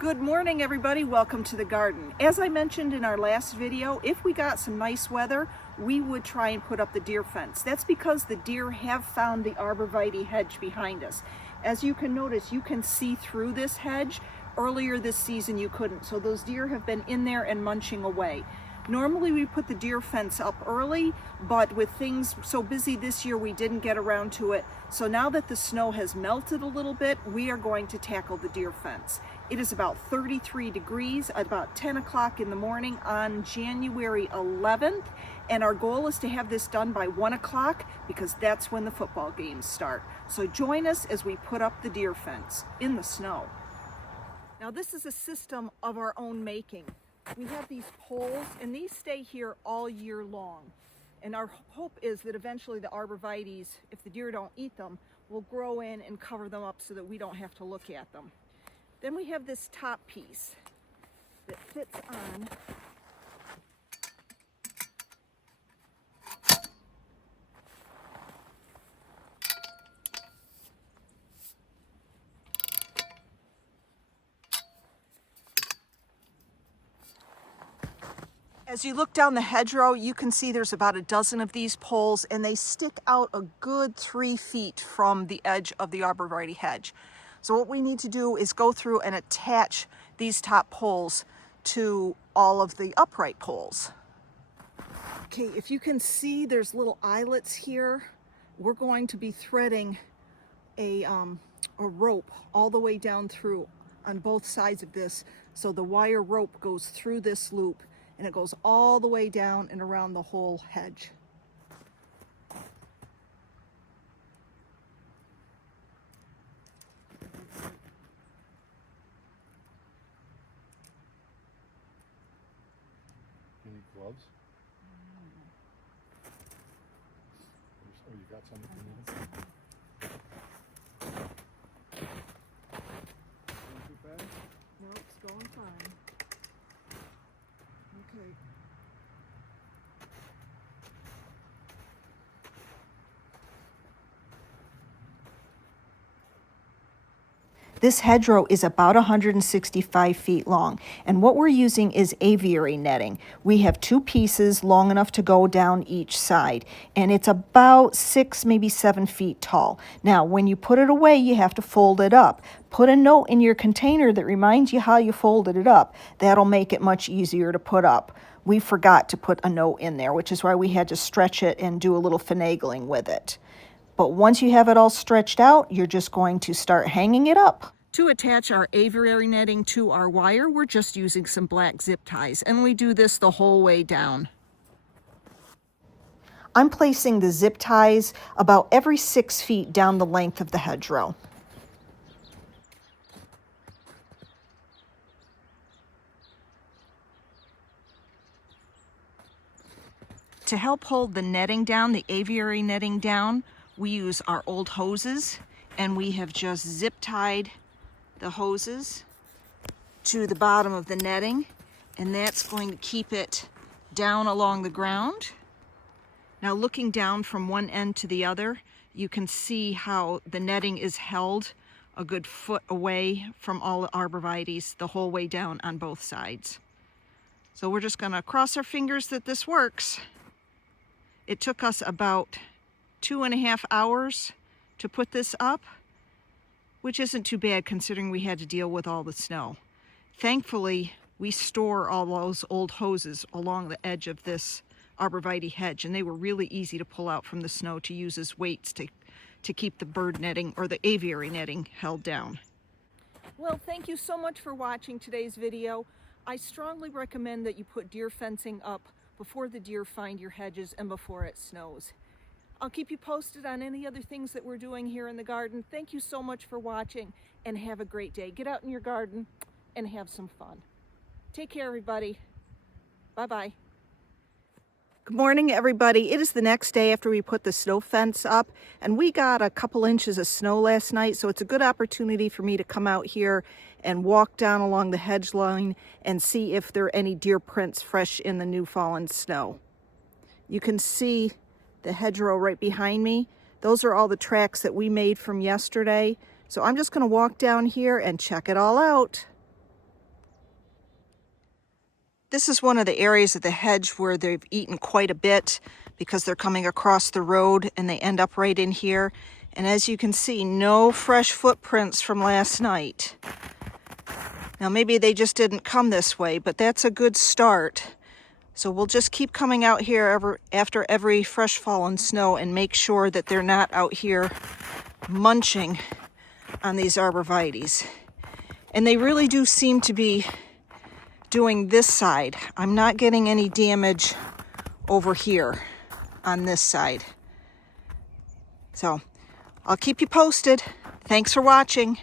Good morning, everybody. Welcome to the garden. As I mentioned in our last video, if we got some nice weather, we would try and put up the deer fence. That's because the deer have found the Arborvitae hedge behind us. As you can notice, you can see through this hedge. Earlier this season, you couldn't. So those deer have been in there and munching away. Normally we put the deer fence up early, but with things so busy this year, we didn't get around to it. So now that the snow has melted a little bit, we are going to tackle the deer fence. It is about 33 degrees at about 10 o'clock in the morning on January 11th. And our goal is to have this done by 1 o'clock because that's when the football games start. So join us as we put up the deer fence in the snow. Now this is a system of our own making. We have these poles and these stay here all year long. And our hope is that eventually the Arborvitaes, if the deer don't eat them, will grow in and cover them up so that we don't have to look at them. Then we have this top piece that fits on As you look down the hedgerow, you can see there's about a dozen of these poles and they stick out a good 3 feet from the edge of the Arborvitae hedge. So what we need to do is go through and attach these top poles to all of the upright poles. Okay, if you can see, there's little eyelets here. We're going to be threading a rope all the way down through on both sides of this. So the wire rope goes through this loop and it goes all the way down and around the whole hedge. You need gloves? Oh, you got some if you need them? Going too fast? No, it's going fine. Okay. This hedgerow is about 165 feet long, and what we're using is aviary netting. We have 2 pieces long enough to go down each side, and it's about 6, maybe 7 feet tall. Now, when you put it away, you have to fold it up. Put a note in your container that reminds you how you folded it up. That'll make it much easier to put up. We forgot to put a note in there, which is why we had to stretch it and do a little finagling with it. But once you have it all stretched out, you're just going to start hanging it up. To attach our aviary netting to our wire, we're just using some black zip ties, and we do this the whole way down. I'm placing the zip ties about every 6 feet down the length of the hedgerow. To help hold the netting down, the aviary netting down, we use our old hoses, and we have just zip tied the hoses to the bottom of the netting, and that's going to keep it down along the ground. Now, looking down from one end to the other, you can see how the netting is held a good foot away from all the Arborvitaes the whole way down on both sides. So we're just going to cross our fingers that this works. It took us about 2.5 hours to put this up, which isn't too bad considering we had to deal with all the snow. Thankfully, we store all those old hoses along the edge of this Arborvitae hedge, and they were really easy to pull out from the snow to use as weights to keep the bird netting or the aviary netting held down. Well, thank you so much for watching today's video. I strongly recommend that you put deer fencing up before the deer find your hedges and before it snows. I'll keep you posted on any other things that we're doing here in the garden. Thank you so much for watching and have a great day. Get out in your garden and have some fun. Take care, everybody. Bye-bye. Good morning, everybody. It is the next day after we put the snow fence up, and we got a couple inches of snow last night, so it's a good opportunity for me to come out here and walk down along the hedge line and see if there are any deer prints fresh in the new fallen snow. You can see the hedgerow right behind me. Those are all the tracks that we made from yesterday. So I'm just going to walk down here and check it all out. This is one of the areas of the hedge where they've eaten quite a bit because they're coming across the road and they end up right in here. And as you can see, no fresh footprints from last night. Now maybe they just didn't come this way, but that's a good start. So we'll just keep coming out here after every fresh fallen snow and make sure that they're not out here munching on these arborvitaes. And they really do seem to be doing this side. I'm not getting any damage over here on this side. So I'll keep you posted. Thanks for watching.